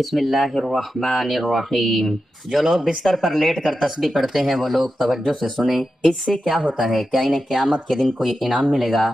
بسم اللہ الرحمن الرحیم۔ جو لوگ بستر پر لیٹ کر تسبیح پڑھتے ہیں وہ لوگ توجہ سے سنیں۔ اس سے کیا ہوتا ہے؟ کیا انہیں قیامت کے دن کوئی انعام ملے گا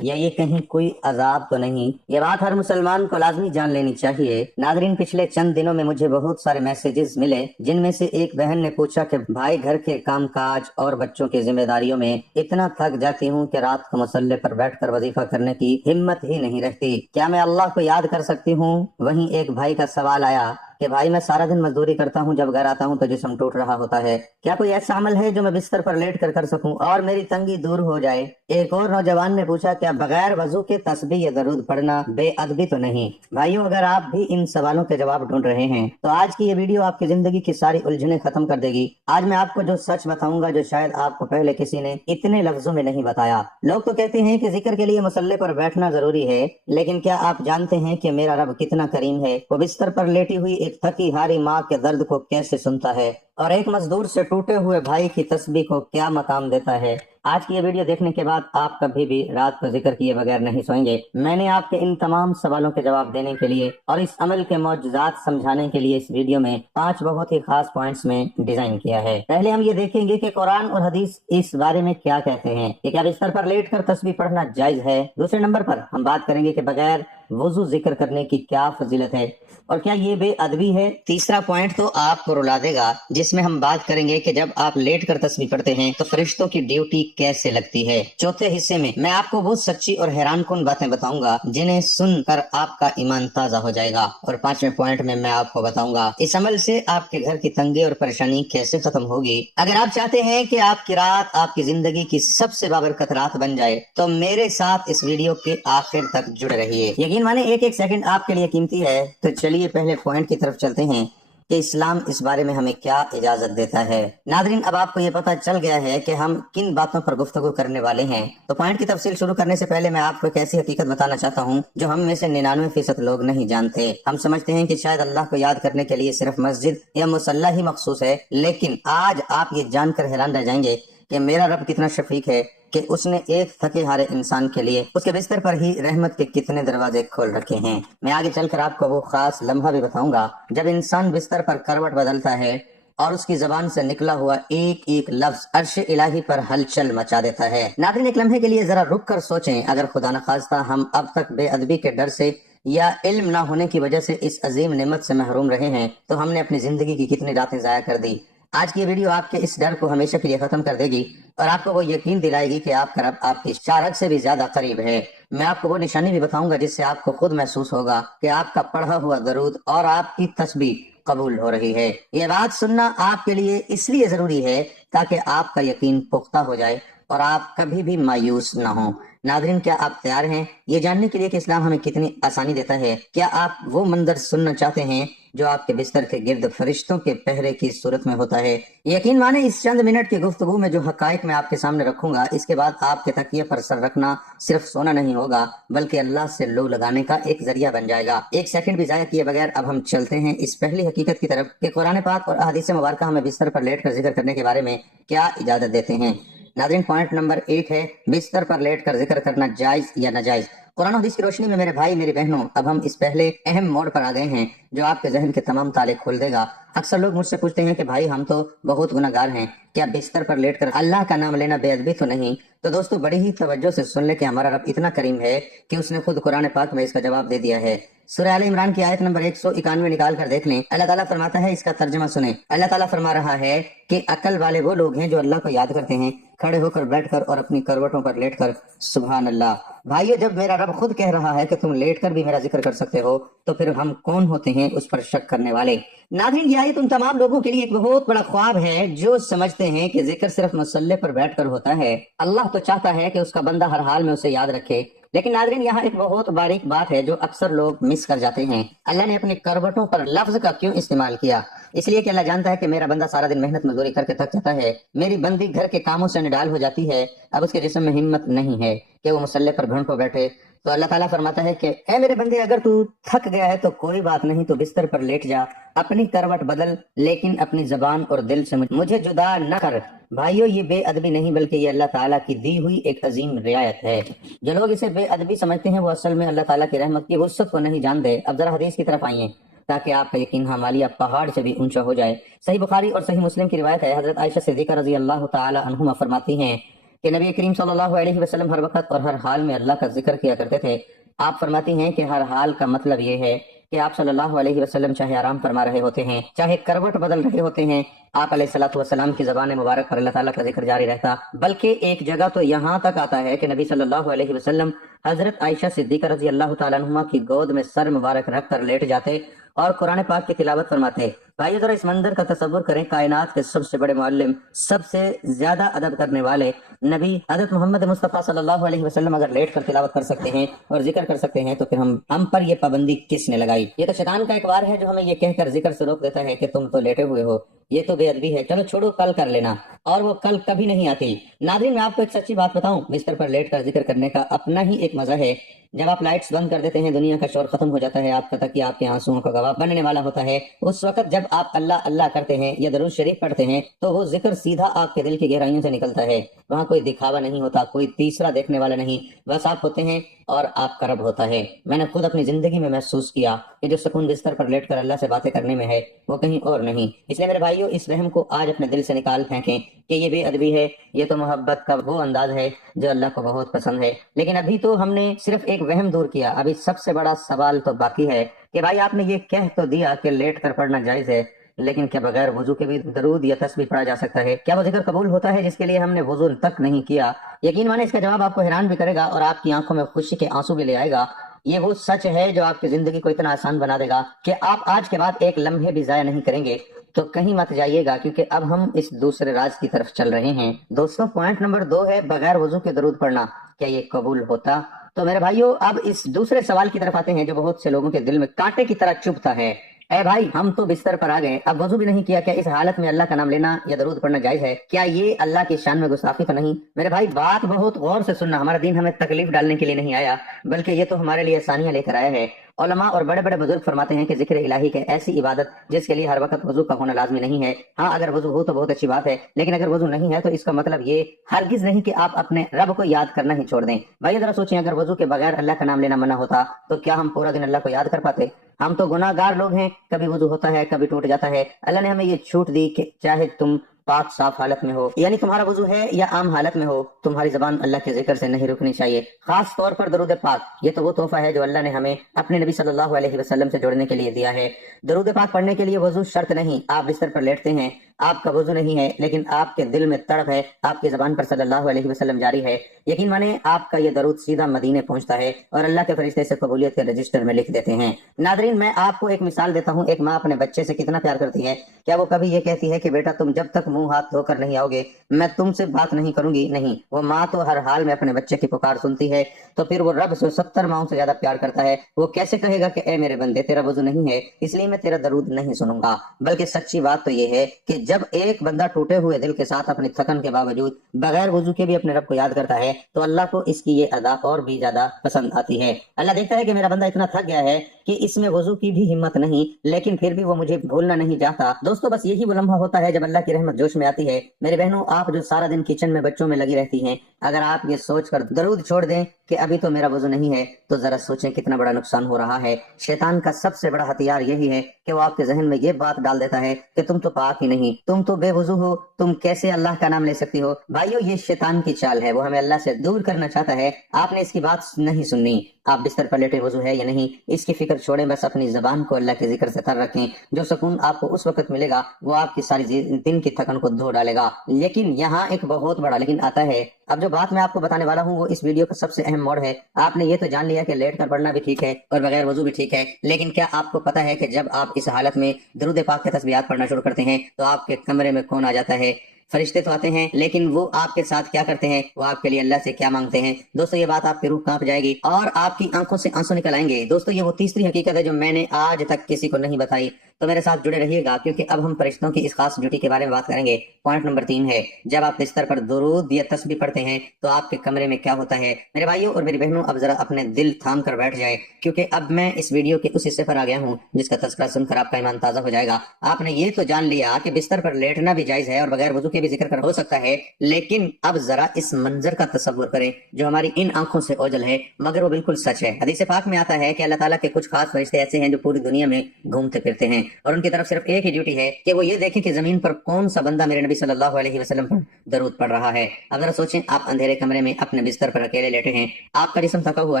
یا یہ کہیں کوئی عذاب تو نہیں؟ یہ بات ہر مسلمان کو لازمی جان لینی چاہیے۔ ناظرین، پچھلے چند دنوں میں مجھے بہت سارے میسیجز ملے جن میں سے ایک بہن نے پوچھا کہ بھائی، گھر کے کام کاج اور بچوں کی ذمہ داریوں میں اتنا تھک جاتی ہوں کہ رات کو مصلی پر بیٹھ کر وظیفہ کرنے کی ہمت ہی نہیں رہتی، کیا میں اللہ کو یاد کر سکتی ہوں؟ وہیں ایک بھائی کا سوال آیا کہ بھائی، میں سارا دن مزدوری کرتا ہوں، جب گھر آتا ہوں تو جسم ٹوٹ رہا ہوتا ہے، کیا کوئی ایسا عمل ہے جو میں بستر پر لیٹ کر کر سکوں اور میری تنگی دور ہو جائے؟ ایک اور نوجوان نے پوچھا، کیا بغیر وضو کے تسبیح یا درود پڑھنا بے ادبی تو نہیں؟ بھائیو، اگر آپ بھی ان سوالوں کے جواب ڈھونڈ رہے ہیں تو آج کی یہ ویڈیو آپ کی زندگی کی ساری الجھنیں ختم کر دے گی۔ آج میں آپ کو جو سچ بتاؤں گا جو شاید آپ کو پہلے کسی نے اتنے لفظوں میں نہیں بتایا۔ لوگ تو کہتے ہیں کہ ذکر کے لیے مصلی پر بیٹھنا ضروری ہے، لیکن کیا آپ جانتے ہیں کہ میرا رب کتنا کریم ہے؟ وہ بستر پر لیٹی ہوئی ایک تھکی ہاری ماں کے درد کو کیسے سنتا ہے اور ایک مزدور سے ٹوٹے ہوئے بھائی کی تسبیح کو کیا مقام دیتا ہے۔ آج کی یہ ویڈیو دیکھنے کے بعد آپ کبھی بھی رات کو ذکر کیے بغیر نہیں سوئیں گے۔ میں نے آپ کے ان تمام سوالوں کے جواب دینے کے لیے اور اس عمل کے معجزات سمجھانے کے لیے اس ویڈیو میں 5 بہت ہی خاص پوائنٹس میں ڈیزائن کیا ہے۔ پہلے ہم یہ دیکھیں گے کہ قرآن اور حدیث اس بارے میں کیا کہتے ہیں کہ کیا بستر پر لیٹ کر تسبیح پڑھنا جائز ہے۔ دوسرے نمبر پر ہم بات کریں گے کہ بغیر وضو ذکر کرنے کی کیا فضیلت ہے اور کیا یہ بے ادبی ہے۔ تیسرا پوائنٹ تو آپ کو رلا دے گا، جس میں ہم بات کریں گے کہ جب آپ لیٹ کر تسبیح پڑھتے ہیں تو فرشتوں کی ڈیوٹی کیسے لگتی ہے۔ چوتھے حصے میں میں آپ کو وہ سچی اور حیران کن باتیں بتاؤں گا جنہیں سن کر آپ کا ایمان تازہ ہو جائے گا، اور 5ویں پوائنٹ میں آپ کو بتاؤں گا اس عمل سے آپ کے گھر کی تنگی اور پریشانی کیسے ختم ہوگی۔ اگر آپ چاہتے ہیں کہ آپ کی رات آپ کی زندگی کی سب سے بابرکت رات بن جائے تو میرے ساتھ اس ویڈیو کے آخر تک جڑے رہیے۔ یقین مانے ایک ایک سیکنڈ آپ کے لیے قیمتی ہے۔ تو چلیے پہلے پوائنٹ کی طرف چلتے ہیں کہ اسلام اس بارے میں ہمیں کیا اجازت دیتا ہے۔ ناظرین، اب آپ کو یہ پتہ چل گیا ہے کہ ہم کن باتوں پر گفتگو کرنے والے ہیں، تو پوائنٹ کی تفصیل شروع کرنے سے پہلے میں آپ کو ایک ایسی حقیقت بتانا چاہتا ہوں جو ہم میں سے 99% لوگ نہیں جانتے۔ ہم سمجھتے ہیں کہ شاید اللہ کو یاد کرنے کے لیے صرف مسجد یا مصلی ہی مخصوص ہے، لیکن آج آپ یہ جان کر حیران رہ جائیں گے کہ میرا رب کتنا شفیق ہے کہ اس نے ایک تھکے ہارے انسان کے لیے اس کے بستر پر ہی رحمت کے کتنے دروازے کھول رکھے ہیں۔ میں آگے چل کر آپ کو وہ خاص لمحہ بھی بتاؤں گا جب انسان بستر پر کروٹ بدلتا ہے اور اس کی زبان سے نکلا ہوا ایک ایک لفظ عرش الہی پر ہلچل مچا دیتا ہے۔ ناظرین، ایک لمحے کے لیے ذرا رک کر سوچیں، اگر خدا نخواستہ ہم اب تک بے ادبی کے ڈر سے یا علم نہ ہونے کی وجہ سے اس عظیم نعمت سے محروم رہے ہیں تو ہم نے اپنی زندگی کی کتنی راتیں ضائع کر دی۔ آج کی یہ ویڈیو آپ کے اس ڈر کو ہمیشہ کے لیے ختم کر دے گی اور آپ کو وہ یقین دلائے گی کہ آپ کا رب آپ کی شارک سے بھی زیادہ قریب ہے۔ میں آپ کو وہ نشانی بھی بتاؤں گا جس سے آپ کو خود محسوس ہوگا کہ آپ کا پڑھا ہوا درود اور آپ کی تسبیح قبول ہو رہی ہے۔ یہ بات سننا آپ کے لیے اس لیے ضروری ہے تاکہ آپ کا یقین پختہ ہو جائے اور آپ کبھی بھی مایوس نہ ہوں۔ ناظرین، کیا آپ تیار ہیں یہ جاننے کے لیے کہ اسلام ہمیں کتنی آسانی دیتا ہے؟ کیا آپ وہ منظر سننا چاہتے ہیں جو آپ کے بستر کے گرد فرشتوں کے پہرے کی صورت میں ہوتا ہے؟ یقین مانے اس چند منٹ کی گفتگو میں جو حقائق میں آپ کے سامنے رکھوں گا، اس کے بعد آپ کے تکیے پر سر رکھنا صرف سونا نہیں ہوگا بلکہ اللہ سے لو لگانے کا ایک ذریعہ بن جائے گا۔ ایک سیکنڈ بھی ضائع کیے بغیر اب ہم چلتے ہیں اس پہلی حقیقت کی طرف کہ قرآن پاک اور احادیث مبارکہ ہمیں بستر پر لیٹ کر ذکر کرنے کے بارے میں کیا اجازت دیتے ہیں۔ ناظرین، پوائنٹ نمبر 1 ہے بستر پر لیٹ کر ذکر کرنا جائز یا ناجائز۔ قرآن و حدیث کی روشنی میں میرے بھائی میری بہنوں، اب ہم اس پہلے اہم موڑ پر آ گئے ہیں جو آپ کے ذہن کے تمام تالے کھول دے گا۔ اکثر لوگ مجھ سے پوچھتے ہیں کہ بھائی، ہم تو بہت گناہگار ہیں، کیا بستر پر لیٹ کر اللہ کا نام لینا بے ادبی تو نہیں؟ تو دوستو، بڑی ہی توجہ سے سن لے کہ ہمارا رب اتنا کریم ہے کہ اس نے خود قرآن پاک میں اس کا جواب دے دیا ہے۔ سورہ آل عمران کی آیت نمبر 191 نکال کر دیکھ لیں۔ اللہ تعالیٰ فرماتا ہے، اس کا ترجمہ سنیں۔ اللہ تعالیٰ فرما رہا ہے کہ عقل والے وہ لوگ ہیں جو اللہ کو یاد کرتے ہیں، کھڑے ہو کر، بیٹھ کر اور اپنی کروٹوں پر لیٹ کر۔ سبحان اللہ۔ بھائیو، جب میرا رب خود کہہ رہا ہے کہ تم لیٹ کر بھی میرا ذکر کر سکتے ہو تو پھر ہم کون ہوتے ہیں اس پر شک کرنے والے؟ ناظرین، یہ آیت ان تمام لوگوں کے لیے ایک بہت بڑا خواب ہے جو سمجھتے ہیں کہ ذکر صرف مصلی پر بیٹھ کر ہوتا ہے۔ اللہ تو چاہتا ہے کہ اس کا بندہ ہر حال میں اسے یاد رکھے، لیکن ناظرین، یہاں ایک بہت باریک بات ہے جو اکثر لوگ مس کر جاتے ہیں۔ اللہ نے اپنی کروٹوں پر لفظ کا کیوں استعمال کیا؟ اس لیے کہ اللہ جانتا ہے کہ میرا بندہ سارا دن محنت مزدوری کر کے تھک جاتا ہے، میری بندی گھر کے کاموں سے نڈال ہو جاتی ہے، اب اس کے جسم میں ہمت نہیں ہے کہ وہ مصلی پر گھنٹوں بیٹھے۔ تو اللہ تعالیٰ فرماتا ہے کہ اے میرے بندے، اگر تو تھک گیا ہے تو کوئی بات نہیں، تو بستر پر لیٹ جا، اپنی کروٹ بدل، لیکن اپنی زبان اور دل سے مجھے جدا نہ کر۔ بھائیو، یہ بے ادبی نہیں بلکہ یہ اللہ تعالیٰ کی دی ہوئی ایک عظیم رعایت ہے۔ جو لوگ اسے بے ادبی سمجھتے ہیں وہ اصل میں اللہ تعالیٰ کی رحمت کی وسعت کو نہیں جانتے۔ اب ذرا حدیث کی طرف آئیے۔ تاکہ آپ کا یقین حمالیہ پہاڑ سے بھی اونچا ہو جائے۔ صحیح بخاری اور صحیح مسلم کی روایت ہے، حضرت عائشہ صدیقہ رضی اللہ تعالی عنہما فرماتی ہیں کہ نبی کریم صلی اللہ علیہ وسلم ہر وقت اور ہر حال میں اللہ کا ذکر کیا کرتے تھے۔ آپ فرماتی ہیں کہ ہر حال کا مطلب یہ ہے کہ آپ صلی اللہ علیہ وسلم چاہے آرام فرما رہے ہوتے ہیں، چاہے کروٹ بدل رہے ہوتے ہیں، آپ علیہ الصلوۃ والسلام کی زبان مبارک پر اللہ تعالیٰ کا ذکر جاری رہتا۔ بلکہ ایک جگہ تو یہاں تک آتا ہے کہ نبی صلی اللہ علیہ وسلم حضرت عائشہ صدیقہ رضی اللہ تعالیٰ عنہما کی گود میں سر مبارک رکھ کر لیٹ جاتے اور قرآن پاک کی تلاوت فرماتے۔ بھائی ذرا اس منظر کا تصور کریں، کائنات کے سب سے بڑے معلم، سب سے زیادہ ادب کرنے والے نبی حضرت محمد مصطفیٰ صلی اللہ علیہ وسلم اگر لیٹ کر تلاوت کر سکتے ہیں اور ذکر کر سکتے ہیں تو پھر ہم پر یہ پابندی کس نے لگائی؟ یہ تو شیطان کا ایک وار ہے جو ہمیں یہ کہہ کر ذکر سے روک دیتا ہے کہ تم تو لیٹے ہوئے ہو، یہ تو بے ادبی ہے، چلو چھوڑو کل کر لینا، اور وہ کل کبھی نہیں آتی۔ ناظرین میں آپ کو ایک سچی بات بتاؤں، بستر پر لیٹ کر ذکر کرنے کا اپنا ہی ایک مزہ ہے۔ جب آپ لائٹس بند کر دیتے ہیں، دنیا کا شور ختم ہو جاتا ہے، آپ کا تکیہ آپ کے آنسوؤں کا گواہ بننے والا ہوتا ہے، اس وقت جب آپ اللہ اللہ کرتے ہیں یا درود شریف پڑھتے ہیں تو وہ ذکر سیدھا آپ کے دل کی گہرائیوں سے نکلتا ہے۔ وہاں کوئی دکھاوا نہیں ہوتا، کوئی تیسرا دیکھنے والا نہیں، بس آپ ہوتے ہیں اور آپ کا رب ہوتا ہے۔ میں نے خود اپنی زندگی میں محسوس کیا کہ جو سکون بستر پر لیٹ کر اللہ سے باتیں کرنے میں ہے وہ کہیں اور نہیں۔ اس لیے میرے بھائیوں، اس وہم کو آج اپنے دل سے نکال پھینکیں کہ یہ بے ادبی ہے، یہ تو محبت کا وہ انداز ہے جو اللہ کو بہت پسند ہے۔ لیکن ابھی تو ہم نے صرف ایک وہم دور کیا، ابھی سب سے بڑا سوال تو باقی ہے کہ بھائی آپ نے یہ کہہ تو دیا کہ لیٹ کر پڑھنا جائز ہے، لیکن کیا بغیر وضو کے بھی درود یا تسبیح پڑھا جا سکتا ہے؟ کیا وہ ذکر قبول ہوتا ہے جس کے لیے ہم نے وضو تک نہیں کیا؟ یقین مانے اس کا جواب آپ کو حیران بھی کرے گا اور آپ کی آنکھوں میں خوشی کے آنسو بھی لے آئے گا۔ یہ وہ سچ ہے جو آپ کی زندگی کو اتنا آسان بنا دے گا کہ آپ آج کے بعد ایک لمحے بھی ضائع نہیں کریں گے۔ تو کہیں مت جائیے گا، کیونکہ اب ہم اس دوسرے راز کی طرف چل رہے ہیں۔ دوستوں، پوائنٹ نمبر 2 ہے بغیر وضو کے درود پڑھنا، کیا یہ قبول ہوتا؟ تو میرے بھائیوں، اب اس دوسرے سوال کی طرف آتے ہیں جو بہت سے لوگوں کے دل میں کانٹے کی طرح چبھتا ہے۔ اے بھائی، ہم تو بستر پر آ گئے، اب وضو بھی نہیں کیا، کیا اس حالت میں اللہ کا نام لینا یا درود پڑھنا جائز ہے؟ کیا یہ اللہ کی شان میں گستاخی تو نہیں؟ میرے بھائی بات بہت غور سے سننا، ہمارا دین ہمیں تکلیف ڈالنے کے لیے نہیں آیا، بلکہ یہ تو ہمارے لیے آسانیاں لے کر آیا ہے۔ علماء اور بڑے بڑے بزرگ فرماتے ہیں کہ ذکر الہی کے ایسی عبادت جس کے لیے ہر وقت وضو کا ہونا لازمی نہیں ہے۔ ہاں، اگر وضو ہو تو بہت اچھی بات ہے، لیکن اگر وضو نہیں ہے تو اس کا مطلب یہ ہرگز نہیں کہ آپ اپنے رب کو یاد کرنا ہی چھوڑ دیں۔ بھائی ذرا سوچیں، اگر وضو کے بغیر اللہ کا نام لینا منع ہوتا تو کیا ہم پورا دن اللہ کو یاد کر پاتے؟ ہم تو گناہ گار لوگ ہیں، کبھی وضو ہوتا ہے، کبھی ٹوٹ جاتا ہے۔ اللہ نے ہمیں یہ چھوٹ دی کہ چاہے تم پاک صاف حالت میں ہو، یعنی تمہارا وضو ہے یا عام حالت میں ہو، تمہاری زبان اللہ کے ذکر سے نہیں رکنی چاہیے۔ خاص طور پر درود پاک، یہ تو وہ تحفہ ہے جو اللہ نے ہمیں اپنے نبی صلی اللہ علیہ وسلم سے جوڑنے کے لیے دیا ہے۔ درود پاک پڑھنے کے لیے وضو شرط نہیں، آپ بستر پر لیٹتے ہیں، آپ کا وضو نہیں ہے لیکن آپ کے دل میں تڑپ ہے، آپ کی زبان پر صلی اللہ علیہ وسلم جاری ہے، یقین مانے آپ کا یہ درود سیدھا مدینے پہنچتا ہے اور اللہ کے فرشتے سے قبولیت کے رجسٹر میں لکھ دیتے ہیں۔ ناظرین، میں آپ کو ایک مثال دیتا ہوں، ایک ماں اپنے بچے سے کتنا پیار کرتی ہے۔ کیا وہ کبھی یہ کہتی ہے کہ بیٹا تم جب تک منہ ہاتھ دھو کر نہیں آؤ گے میں تم سے بات نہیں کروں گی؟ نہیں، وہ ماں تو ہر حال میں اپنے بچے کی پکار سنتی ہے۔ تو پھر وہ رب سے 70 ماؤں سے زیادہ پیار کرتا ہے، وہ کیسے کہے گا کہ اے میرے بندے تیرا وضو نہیں ہے اس لیے میں تیرا درود نہیں سنوں گا؟ بلکہ سچی بات تو یہ ہے کہ جب ایک بندہ ٹوٹے ہوئے دل کے ساتھ اپنی تھکن کے باوجود بغیر وضو کے بھی اپنے رب کو یاد کرتا ہے تو اللہ کو اس کی یہ ادا اور بھی زیادہ پسند آتی ہے۔ اللہ دیکھتا ہے کہ میرا بندہ اتنا تھک گیا ہے کہ اس میں وضو کی بھی ہمت نہیں، لیکن پھر بھی وہ مجھے بھولنا نہیں چاہتا۔ دوستو، بس یہی وہ لمحہ ہوتا ہے جب اللہ کی رحمت جوش میں آتی ہے۔ میرے بہنوں، آپ جو سارا دن کچن میں بچوں میں لگی رہتی ہیں، اگر آپ یہ سوچ کر درود چھوڑ دیں کہ ابھی تو میرا وضو نہیں ہے تو ذرا سوچیں کتنا بڑا نقصان ہو رہا ہے۔ شیطان کا سب سے بڑا ہتھیار یہی ہے کہ وہ آپ کے ذہن میں یہ بات ڈال دیتا ہے کہ تم تو پاک ہی نہیں، تم تو بے وضو ہو، تم کیسے اللہ کا نام لے سکتی ہو؟ بھائیو، یہ شیطان کی چال ہے، وہ ہمیں اللہ سے دور کرنا چاہتا ہے۔ آپ نے اس کی بات نہیں سننی۔ آپ بستر پر لیٹے وضو ہے یا نہیں اس کی فکر چھوڑیں، بس اپنی زبان کو اللہ کے ذکر سے تر رکھیں۔ جو سکون آپ کو اس وقت ملے گا وہ آپ کی ساری دن کی تھکن کو دھو ڈالے گا۔ لیکن یہاں ایک بہت بڑا لیکن آتا ہے۔ اب جو بات میں آپ کو بتانے والا ہوں وہ اس ویڈیو کا سب سے اہم موڑ ہے۔ آپ نے یہ تو جان لیا کہ لیٹ کر پڑھنا بھی ٹھیک ہے اور بغیر وضو بھی ٹھیک ہے، لیکن کیا آپ کو پتا ہے کہ جب آپ اس حالت میں درود پاک کے تسبیحات پڑھنا شروع کرتے ہیں تو آپ کے کمرے میں کون آ جاتا ہے؟ فرشتے تو آتے ہیں، لیکن وہ آپ کے ساتھ کیا کرتے ہیں؟ وہ آپ کے لیے اللہ سے کیا مانگتے ہیں؟ دوستو، یہ بات آپ کی روح کانپ جائے گی اور آپ کی آنکھوں سے آنسو نکل آئیں گے۔ دوستو، یہ وہ تیسری حقیقت ہے جو میں نے آج تک کسی کو نہیں بتائی۔ تو میرے ساتھ جڑے رہیے گا، کیونکہ اب ہم فرشتوں کی اس خاص ڈیوٹی کے بارے میں بات کریں گے۔ پوائنٹ نمبر 3 ہے، جب آپ بستر پر درود یا تسبیح پڑھتے ہیں تو آپ کے کمرے میں کیا ہوتا ہے؟ میرے بھائیوں اور میری بہنوں، اب ذرا اپنے دل تھام کر بیٹھ جائے، کیونکہ اب میں اس ویڈیو کے اس حصے پر آ گیا ہوں جس کا تذکرہ سن کر آپ کا ایمان تازہ ہو جائے گا۔ آپ نے یہ تو جان لیا کہ بستر پر لیٹنا بھی جائز ہے اور بغیر وضو کے بھی ذکر کر ہو سکتا ہے، لیکن اب ذرا اس منظر کا تصور کریں جو ہماری ان آنکھوں سے اوجھل ہے مگر وہ بالکل سچ ہے۔ حدیث پاک میں آتا ہے کہ اللہ تعالیٰ کے کچھ خاص فرشتے ایسے ہیں جو پوری دنیا میں گھومتے پھرتے ہیں، اور ان کی طرف صرف ایک ہی ڈیوٹی ہے کہ وہ یہ دیکھیں کہ زمین پر کون سا بندہ میرے نبی صلی اللہ علیہ وسلم پر درود پڑھ رہا ہے۔ اب ذرا سوچیں، آپ اندھیرے کمرے میں اپنے بستر پر اکیلے لیٹے ہیں، آپ کا جسم تھکا ہوا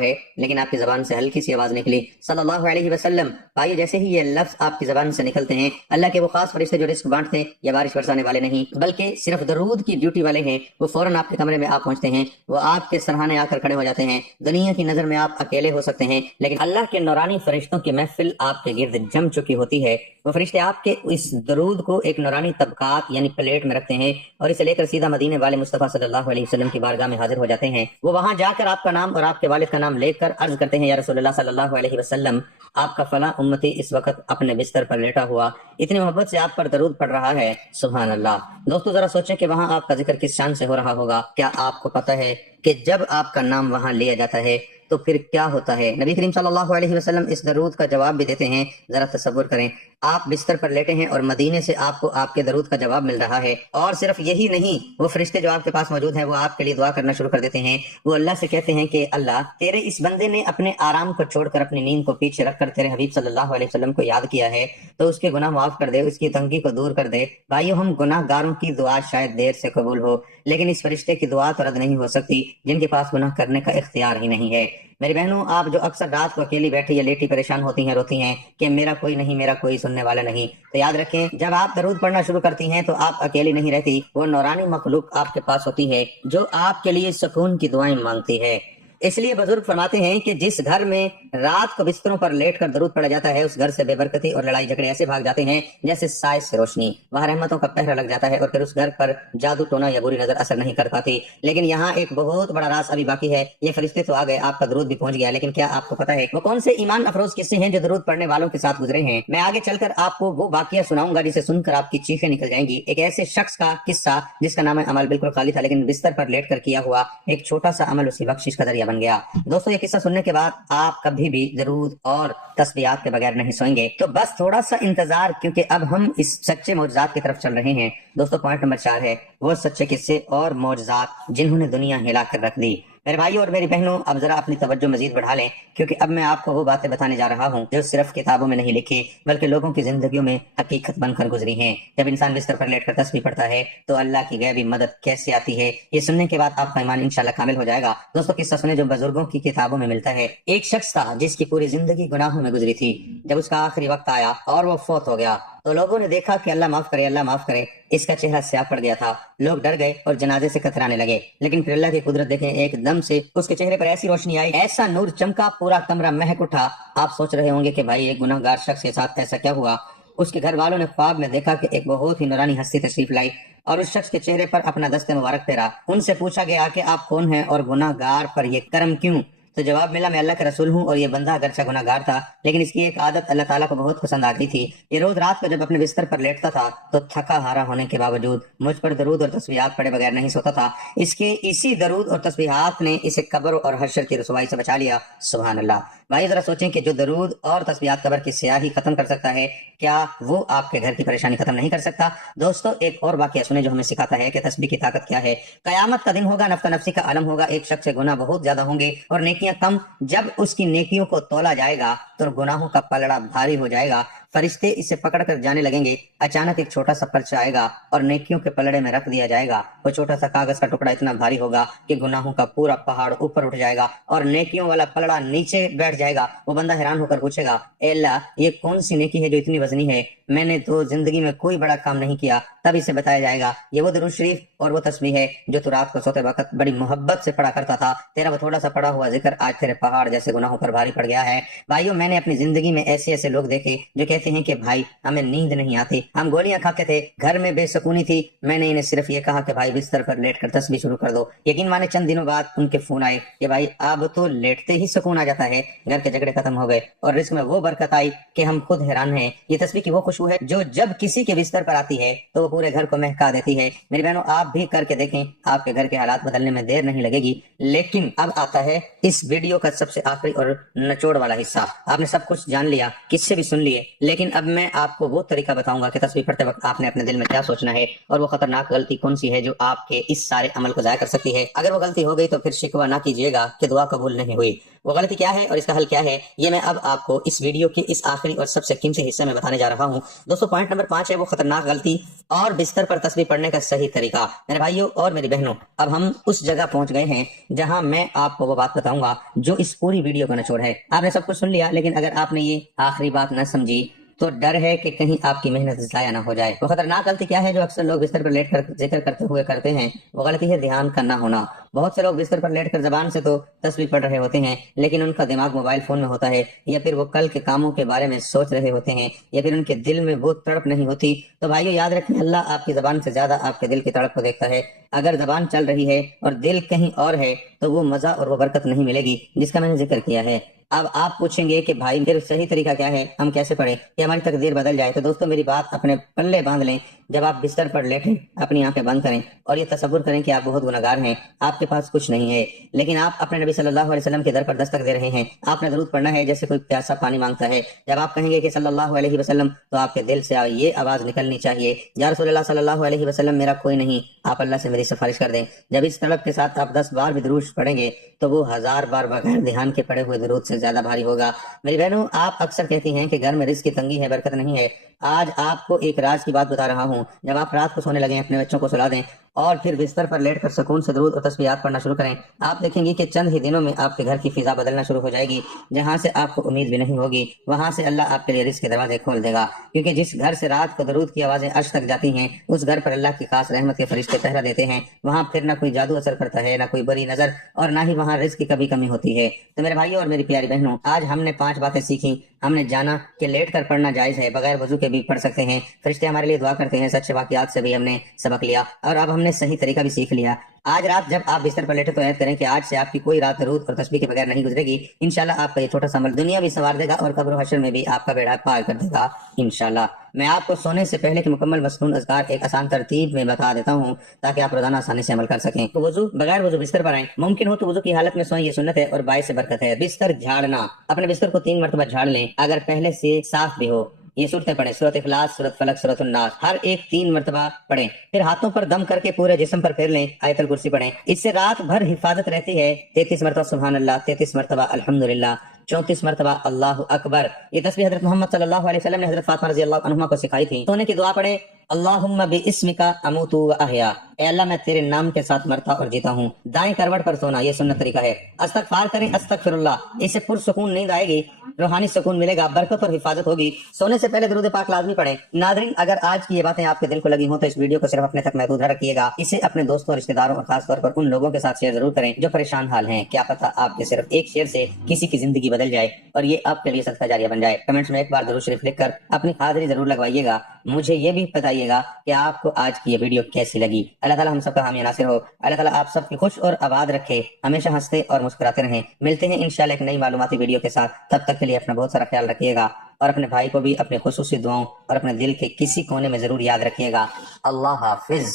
ہے، لیکن آپ کی زبان سے ہلکی سی آواز نکلی صلی اللہ علیہ وسلم۔ بھائی جیسے ہی یہ لفظ آپ کی زبان سے نکلتے ہیں، اللہ کے وہ خاص فرشتے جو رزق بانٹتے یا بارش برسانے والے نہیں بلکہ صرف درود کی ڈیوٹی والے ہیں، وہ فوراً آپ کے کمرے میں آپ پہنچتے ہیں، وہ آپ کے سرہانے آ کر کھڑے ہو جاتے ہیں۔ دنیا کی نظر میں آپ اکیلے ہو سکتے ہیں، لیکن اللہ کے نورانی فرشتوں کی محفل آپ کے گرد جم چکی ہوتی ہے۔ وہ فرشتے آپ کے اس درود کو ایک نورانی طبقات یعنی پلیٹ میں رکھتے ہیں اور اسے لے کر سیدھا مدینے والے مصطفیٰ صلی اللہ علیہ وسلم کی بارگاہ میں حاضر ہو جاتے ہیں۔ وہ وہاں جا کر آپ کا نام اور آپ کے والد کا نام لے کر عرض کرتے ہیں، یا رسول اللہ صلی اللہ علیہ وسلم، آپ کا فلاں امتی اس وقت اپنے بستر پر لیٹا ہوا اتنی محبت سے آپ پر درود پڑھ رہا ہے۔ سبحان اللہ۔ دوستو ذرا سوچیں کہ وہاں آپ کا ذکر کس شان سے ہو رہا ہوگا۔ کیا آپ کو پتہ ہے کہ جب آپ کا نام وہاں لیا جاتا ہے تو پھر کیا ہوتا ہے؟ نبی کریم صلی اللہ علیہ وسلم اس درود کا جواب بھی دیتے ہیں۔ ذرا تصور کریں، آپ بستر پر لیٹے ہیں اور مدینے سے آپ کو آپ کے درود کا جواب مل رہا ہے، اور صرف یہی نہیں، وہ فرشتے جو آپ کے پاس موجود ہیں وہ آپ کے لیے دعا کرنا شروع کر دیتے ہیں۔ وہ اللہ سے کہتے ہیں کہ اللہ، تیرے اس بندے نے اپنے آرام کو چھوڑ کر اپنی نیند کو پیچھے رکھ کر تیرے حبیب صلی اللہ علیہ وسلم کو یاد کیا ہے، تو اس کے گناہ معاف کر دے، اس کی تنگی کو دور کر دے۔ بھائیو، ہم گناہ گاروں کی دعا شاید دیر سے قبول ہو، لیکن اس فرشتے کی دعا تو رد نہیں ہو سکتی جن کے پاس گناہ کرنے کا اختیار ہی نہیں ہے۔ میری بہنوں، آپ جو اکثر رات کو اکیلی بیٹھی یا لیٹی پریشان ہوتی ہیں، روتی ہیں کہ میرا کوئی نہیں، میرا کوئی سننے والا نہیں، تو یاد رکھیں، جب آپ درود پڑھنا شروع کرتی ہیں تو آپ اکیلی نہیں رہتی، وہ نورانی مخلوق آپ کے پاس ہوتی ہے جو آپ کے لیے سکون کی دعائیں مانگتی ہے۔ اس لیے بزرگ فرماتے ہیں کہ جس گھر میں رات کو بستروں پر لیٹ کر درود پڑھا جاتا ہے اس گھر سے بے برکتی اور لڑائی جھگڑے ایسے بھاگ جاتے ہیں جیسے سائے سے روشنی، وہاں رحمتوں کا پہرہ لگ جاتا ہے اور پھر اس گھر پر جادو ٹونا یا بری نظر اثر نہیں کر پاتی۔ لیکن یہاں ایک بہت بڑا راز ابھی باقی ہے۔ یہ فرشتے تو آ گئے، آپ کا درود بھی پہنچ گیا، لیکن کیا آپ کو پتا ہے وہ کون سے ایمان افروز قصے ہیں جو درود پڑھنے والوں کے ساتھ گزرے ہیں؟ میں آگے چل کر آپ کو وہ واقعہ سناؤں گا جسے سن کر آپ کی چیخیں نکل جائیں گی۔ ایک ایسے شخص کا قصہ جس کا نام عمل بالکل خالی تھا، لیکن بستر پر لیٹ کر کیا ہوا ایک چھوٹا سا عمل اس کی بخشش کا ذریعہ بن گیا۔ دوستو، یہ قصہ سننے کے بعد آپ کبھی بھی درود اور تسبیحات کے بغیر نہیں سوئیں گے، تو بس تھوڑا سا انتظار، کیونکہ اب ہم اس سچے معجزات کی طرف چل رہے ہیں۔ دوستو، پوائنٹ نمبر 4 ہے، وہ سچے قصے اور معجزات جنہوں نے دنیا ہلا کر رکھ دی۔ میرے بھائیوں اور میری بہنوں، اب ذرا اپنی توجہ مزید بڑھا لیں، کیونکہ اب میں آپ کو وہ باتیں بتانے جا رہا ہوں جو صرف کتابوں میں نہیں لکھی بلکہ لوگوں کی زندگیوں میں حقیقت بن کر گزری ہیں۔ جب انسان بستر پر لیٹ کر تسبیح پڑھتا ہے تو اللہ کی غیبی مدد کیسے آتی ہے، یہ سننے کے بعد آپ کا ایمان انشاءاللہ کامل ہو جائے گا۔ دوستو، قصہ سنیں جو بزرگوں کی کتابوں میں ملتا ہے۔ ایک شخص تھا جس کی پوری زندگی گناہوں میں گزری تھی۔ جب اس کا آخری وقت آیا اور وہ فوت ہو گیا تو لوگوں نے دیکھا کہ اللہ معاف کرے، اللہ معاف کرے، اس کا چہرہ سیاہ پڑ گیا تھا۔ لوگ ڈر گئے اور جنازے سے کترانے لگے، لیکن پھر اللہ کی قدرت دیکھیں، ایک دم سے اس کے چہرے پر ایسی روشنی آئی، ایسا نور چمکا، پورا کمرہ مہک اٹھا۔ آپ سوچ رہے ہوں گے کہ بھائی ایک گناہ گار شخص کے ساتھ ایسا کیا ہوا؟ اس کے گھر والوں نے خواب میں دیکھا کہ ایک بہت ہی نورانی ہستی تشریف لائی اور اس شخص کے چہرے پر اپنا دست مبارک پھیرا۔ ان سے پوچھا گیا کہ آپ کون ہیں اور گناہ گار پر یہ کرم کیوں؟ تو جواب ملا، میں اللہ کا رسول ہوں اور یہ بندہ اگرچہ گناہ گار تھا لیکن اس کی ایک عادت اللہ تعالیٰ کو بہت پسند آتی تھی۔ یہ روز رات کو جب اپنے بستر پر لیٹتا تھا تو تھکا ہارا ہونے کے باوجود مجھ پر درود اور تسبیحات پڑھے بغیر نہیں سوتا تھا۔ اس کے اسی درود اور تسبیحات نے اسے قبر اور حشر کی رسوائی سے بچا لیا۔ سبحان اللہ۔ بھائی ذرا سوچیں کہ جو درود اور تسبیحات قبر کی سیاہی ختم کر سکتا ہے، کیا وہ آپ کے گھر کی پریشانی ختم نہیں کر سکتا؟ دوستو، ایک اور واقعہ سنیں جو ہمیں سکھاتا ہے کہ تسبیح کی طاقت کیا ہے۔ قیامت کا دن ہوگا، نفس نفسی کا عالم ہوگا، ایک شخص سے گناہ بہت زیادہ ہوں گے اور نیکیاں کم۔ جب اس کی نیکیوں کو تولا جائے گا تو گناہوں کا پلڑا بھاری ہو جائے گا، فرشتے اسے پکڑ کر جانے لگیں گے۔ اچانک ایک چھوٹا سا پرچہ آئے گا اور نیکیوں کے پلڑے میں رکھ دیا جائے گا۔ وہ چھوٹا سا کاغذ کا ٹکڑا اتنا بھاری ہوگا کہ گناہوں کا پورا پہاڑ اوپر اٹھ جائے گا اور نیکیوں والا پلڑا نیچے بیٹھ جائے گا۔ وہ بندہ حیران ہو کر پوچھے گا، اے اللہ، یہ کون سی نیکی ہے جو اتنی وزنی ہے؟ میں نے تو زندگی میں کوئی بڑا کام نہیں کیا۔ تب اسے بتایا جائے گا، یہ وہ درود شریف اور وہ تسبیح ہے جو تو رات کو سوتے وقت بڑی محبت سے پڑھا کرتا تھا۔ تیرا وہ تھوڑا سا پڑھا ہوا ذکر آج تیرے پہاڑ جیسے گناہوں پر بھاری پڑ گیا ہے۔ بھائیو، میں نے اپنی زندگی میں ایسے ایسے لوگ دیکھے جو کہتے ہیں کہ بھائی ہمیں نیند نہیں آتی، ہم گولیاں کھاتے تھے، گھر میں بے سکونی تھی، میں نے انہیں صرف یہ کہا کہ بھائی بستر پر لیٹ کر تسبیح شروع کر دو، یقین مانے چند دنوں بعد ان کے فون آئے کہ بھائی اب تو لیٹتے ہی سکون آ جاتا ہے، گھر کے جھگڑے ختم ہو گئے اور رزق میں وہ برکت آئی کہ ہم خود حیران ہیں۔ یہ تسبیح کی وہ خوشبو ہے جو جب کسی کے بستر پر آتی ہے تو وہ پورے گھر کو مہکا دیتی ہے۔ میری بہنوں، آپ بھی کر کے دیکھیں، آپ کے گھر کے حالات بدلنے میں دیر نہیں لگے گی۔ لیکن اب آتا ہے اس ویڈیو کا سب سے آخری اور نچوڑ والا حصہ۔ آپ نے سب کچھ جان لیا، کس سے بھی سن لیے، لیکن اب میں آپ کو وہ طریقہ بتاؤں گا کہ تسبیح پڑھتے وقت آپ نے اپنے دل میں کیا سوچنا ہے اور وہ خطرناک غلطی کون سی ہے جو آپ کے اس سارے عمل کو ضائع کر سکتی ہے۔ اگر وہ غلطی ہو گئی تو پھر شکوہ نہ کیجیے گا کہ دعا قبول نہیں ہوئی۔ وہ غلطی کیا ہے اور اس کا حل کیا ہے، یہ میں اب آپ کو اس ویڈیو کے اس آخری اور سب سے قیمتی حصے میں بتانے جا رہا ہوں۔ دوستو، پوائنٹ نمبر 5 ہے وہ خطرناک غلطی اور بستر پر تسبیح پڑھنے کا صحیح طریقہ۔ میرے بھائیوں اور میری بہنوں، اب ہم اس جگہ پہنچ گئے ہیں جہاں میں آپ کو وہ بات بتاؤں گا جو اس پوری ویڈیو کا نچوڑ ہے۔ آپ نے سب کچھ سن لیا، لیکن اگر آپ نے یہ آخری بات نہ سمجھی تو ڈر ہے کہ کہیں آپ کی محنت ضائع نہ ہو جائے۔ وہ خطرناک غلطی کیا ہے جو اکثر لوگ بستر پر لیٹ کر ذکر کرتے ہوئے کرتے ہیں، وہ غلطی ہے دھیان کا نہ ہونا۔ بہت سے لوگ بستر پر لیٹ کر زبان سے تو تسبیح پڑھ رہے ہوتے ہیں، لیکن ان کا دماغ موبائل فون میں ہوتا ہے، یا پھر وہ کل کے کاموں کے بارے میں سوچ رہے ہوتے ہیں، یا پھر ان کے دل میں وہ تڑپ نہیں ہوتی۔ تو بھائیو یاد رکھیں، اللہ آپ کی زبان سے زیادہ آپ کے دل کی تڑپ کو دیکھتا ہے۔ اگر زبان چل رہی ہے اور دل کہیں اور ہے تو وہ مزہ اور وہ برکت نہیں ملے گی جس کا میں نے ذکر کیا ہے۔ اب آپ پوچھیں گے کہ بھائی پھر صحیح طریقہ کیا ہے، ہم کیسے پڑھیں کہ ہماری تقدیر بدل جائے؟ تو دوستو میری بات اپنے پلے باندھ لیں۔ جب آپ بستر پر لیٹیں، اپنی آنکھیں بند کریں اور یہ تصور کریں کہ آپ بہت گنہگار ہیں، آپ کے پاس کچھ نہیں ہے، لیکن آپ اپنے نبی صلی اللہ علیہ وسلم کے در پر دستک دے رہے ہیں۔ آپ نے درود پڑھنا ہے جیسے کوئی پیاسا پانی مانگتا ہے۔ جب آپ کہیں گے کہ صلی اللہ علیہ وسلم، تو آپ کے دل سے یہ آواز نکلنی چاہیے، یا رسول اللہ صلی اللہ علیہ وسلم، میرا کوئی نہیں، آپ اللہ سے میری سفارش کر دیں۔ جب اس طلب کے ساتھ آپ 10 بار بھی درود پڑھیں گے تو وہ 1000 بار بغیر دھیان کے پڑے ہوئے درود سے زیادہ بھاری ہوگا۔ میری بہنوں، آپ اکثر کہتی ہیں کہ گھر میں رزق کی تنگی ہے، برکت نہیں ہے۔ آج آپ کو ایک راز کی بات بتا رہا ہوں۔ جب آپ رات کو سونے لگیں، اپنے بچوں کو سلا دیں اور پھر بستر پر لیٹ کر سکون سے درود اور تسبیحات پڑھنا شروع کریں، آپ دیکھیں گے کہ چند ہی دنوں میں آپ کے گھر کی فضا بدلنا شروع ہو جائے گی۔ جہاں سے آپ کو امید بھی نہیں ہوگی، وہاں سے اللہ آپ کے لیے رزق کے دروازے کھول دے گا، کیونکہ جس گھر سے رات کو درود کی آوازیں عرش تک جاتی ہیں، اس گھر پر اللہ کی خاص رحمت کے فرشتے پہرا دیتے ہیں۔ وہاں پھر نہ کوئی جادو اثر کرتا ہے، نہ کوئی بری نظر، اور نہ ہی وہاں رزق کی کبھی کمی ہوتی ہے۔ تو میرے بھائیوں اور میری پیاری بہنوں، آج ہم نے 5 باتیں سیکھی۔ ہم نے جانا کہ لیٹ کر پڑھنا جائز ہے، بغیر وضو کے بھی پڑھ سکتے ہیں، فرشتے ہمارے لیے دعا کرتے ہیں، سچے واقعات سے بھی ہم نے سبق لیا، اور اب ہم نے صحیح طریقہ بھی سیکھ لیا۔ آج رات جب آپ بستر پر لیٹے تو عہد کریں کہ آج سے آپ کی کوئی رات درود اور تسبیح کے بغیر نہیں گزرے گی۔ انشاءاللہ آپ کا یہ چھوٹا سا عمل دنیا بھی سنوار دے گا اور قبر و حشر میں بھی آپ کا بیڑا پار کر دے گا انشاءاللہ۔ میں آپ کو سونے سے پہلے کے مکمل مسنون اذکار ایک آسان ترتیب میں بتا دیتا ہوں تاکہ آپ روزانہ آسانی سے عمل کر سکیں۔ تو بغیر وضو بستر پر آئیں، ممکن ہو تو وضو کی حالت میں سوئیں، یہ سنت ہے اور باعث برکت ہے۔ بستر جھاڑنا، اپنے بستر کو 3 مرتبہ جھاڑ لیں، اگر پہلے سے صاف بھی ہو۔ یہ صورتیں پڑھیں، سورۃ اخلاص، سورۃ فلق، سورۃ الناس، ہر ایک 3 مرتبہ پڑھیں۔ پھر ہاتھوں پر دم کر کے پورے جسم پر پھیر لیں، آیت الکرسی پڑھیں۔ اس سے رات بھر حفاظت رہتی ہے۔ 33 مرتبہ سبحان اللہ، 33 مرتبہ الحمدللہ، 34 مرتبہ اللہ اکبر۔ یہ تسبیح حضرت محمد صلی اللہ علیہ وسلم نے حضرت فاطمہ رضی اللہ عنہا کو سکھائی تھی۔ سونے کی دعا پڑھیں، اللہم باسمک اموت و احیا، اے اللہ میں تیرے نام کے ساتھ مرتا اور جیتا ہوں۔ دائیں کروٹ پر سونا، یہ سنت طریقہ ہے۔ استغفار کریں، استغفر اللہ، اس سے پرسکون نیند آئے گی، روحانی سکون ملے گا، برکت اور حفاظت ہوگی۔ سونے سے پہلے درود پاک لازمی پڑھیں۔ ناظرین، اگر آج کی یہ باتیں آپ کے دل کو لگی ہوں تو اس ویڈیو کو صرف اپنے تک محدود نہ رکھیے گا، اسے اپنے دوستوں اور رشتہ داروں اور خاص طور پر ان لوگوں کے ساتھ شیئر ضرور کریں جو پریشان حال ہیں۔ کیا پتہ آپ کے صرف ایک شیئر سے کسی کی زندگی بدل جائے اور یہ آپ کے لیے صدقہ جاریہ بن جائے۔ کمنٹس میں ایک بار درود شریف لکھ کر اپنی حاضری ضرور لگوائیے گا۔ مجھے یہ بھی بتائیے گا کہ آپ کو آج کی یہ ویڈیو کیسی لگی۔ اللہ تعالیٰ ہم سب کا حامی ناصر ہو۔ اللہ تعالیٰ آپ سب کی خوش اور آباد رکھے، ہمیشہ ہنستے اور مسکراتے رہیں۔ ملتے ہیں انشاءاللہ ایک نئی معلوماتی ویڈیو کے ساتھ، تب تک کے لیے اپنا بہت سارا خیال رکھیے گا اور اپنے بھائی کو بھی اپنے خصوصی دعاؤں اور اپنے دل کے کسی کونے میں ضرور یاد رکھیے گا۔ اللہ حافظ۔